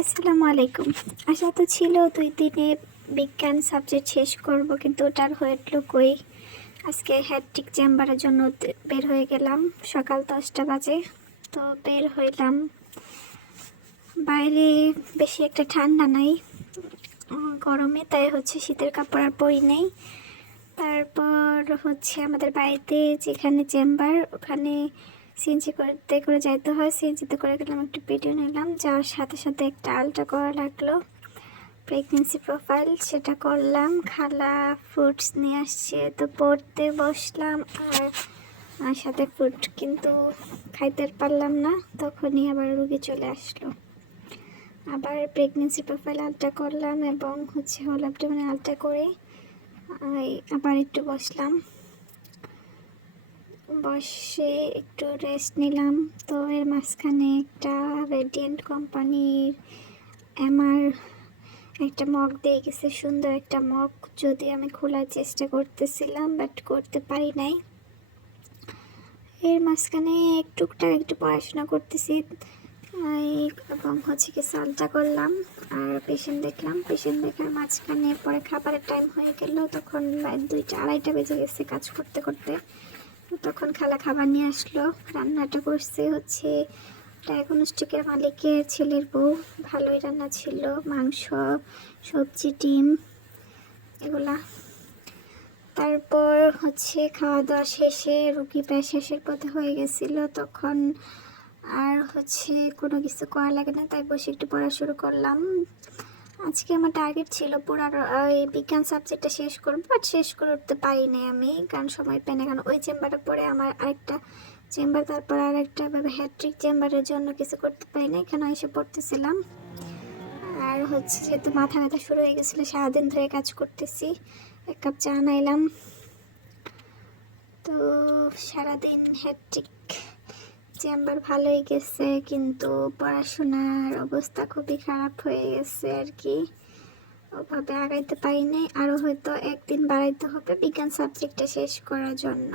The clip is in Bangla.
আসসালামু আলাইকুম। আশা তো ছিল 2 দিনে বিজ্ঞান সাবজেক্ট শেষ করব, কিন্তু ওটার হলো কই। আজকে হ্যাট্রিক চেম্বারের জন্য বের হয়ে গেলাম সকাল 10টা বাজে। তো বের হইলাম, বাইরে বেশি একটা ঠান্ডা নাই, গরমে, তাই শীতের কাপড় আর পরি নেই। তারপর আমাদের বাড়িতে যেখানে চেম্বার, ওখানে সিএনজি করতে করে যাইতে হয়। সিএনজিতে করে গেলাম, একটু ভিডিও নিলাম। যাওয়ার সাথে সাথে একটা আলট্রা করা লাগলো, প্রেগনেন্সি প্রোফাইল, সেটা করলাম। খালা ফ্রুটস নিয়ে আসছে, তো পড়তে বসলাম আর সাথে ফ্রুট, কিন্তু খাইতে পারলাম না। তখনই আবার রুগী চলে আসলো। আবার প্রেগনেন্সি প্রোফাইল আলট্রা করলাম এবং হোল অ্যাবডোমেন আলট্রা করে আবার একটু বসলাম, বসে একটু রেস্ট নিলাম। তো এর মাঝখানে একটা রেডিয়েন্ট কোম্পানির আমার একটা মগ দিয়ে গেছে, সুন্দর একটা মগ। যদি আমি খোলার চেষ্টা করতেছিলাম, বাট করতে পারি নাই। এর মাঝখানে টুকটাক একটু পড়াশোনা করতেছি এবং কিছু আলট্রা করলাম আর পেশেন্ট দেখলাম। পেশেন্ট দেখার মাঝখানে পরে খাবারের টাইম হয়ে গেল, তখন 2টা 2:30 বেজে গেছে কাজ করতে করতে। তখন খালা খাবার নিয়ে আসলো। রান্নাটা করছে ডায়াগনস্টিকের মালিকের ছেলের বউ। ভালোই রান্না ছিল, মাংস, সবজি, ডিম, এগুলা। তারপর খাওয়া দাওয়া শেষে, রুগী প্রায় শেষের পথে হয়ে গেছিল, তখন আর কোনো কিছু করা লাগে না, তাই বসে একটু পড়া শুরু করলাম। আজকে আমার টার্গেট ছিল পুরো এই বিজ্ঞান সাবজেক্টটা শেষ করবো, বাট শেষ করে উঠতে পারি নাই আমি, কারণ সময় পাই না। কারণ ওই চেম্বারের পরে আমার আরেকটা চেম্বার, তারপর আরেকটা হ্যাট্রিক চেম্বারের জন্য কিছু করতে পারি না, এখানে এসে পড়তেছিলাম। আর যেহেতু মাথা ব্যথা শুরু হয়ে গেছিলো, সারাদিন ধরে কাজ করতেছি। 1 কাপ চা নাইলাম। তো সারাদিন হ্যাট্রিক চেম্বার ভালোই গেছে, কিন্তু পড়াশোনার অবস্থা খুবই খারাপ হয়ে গেছে আর কি। ওভাবে আগাইতে পারি নাই, আরও হয়তো 1 দিন বাড়াইতে হবে বিজ্ঞান সাবজেক্টটা শেষ করার জন্য।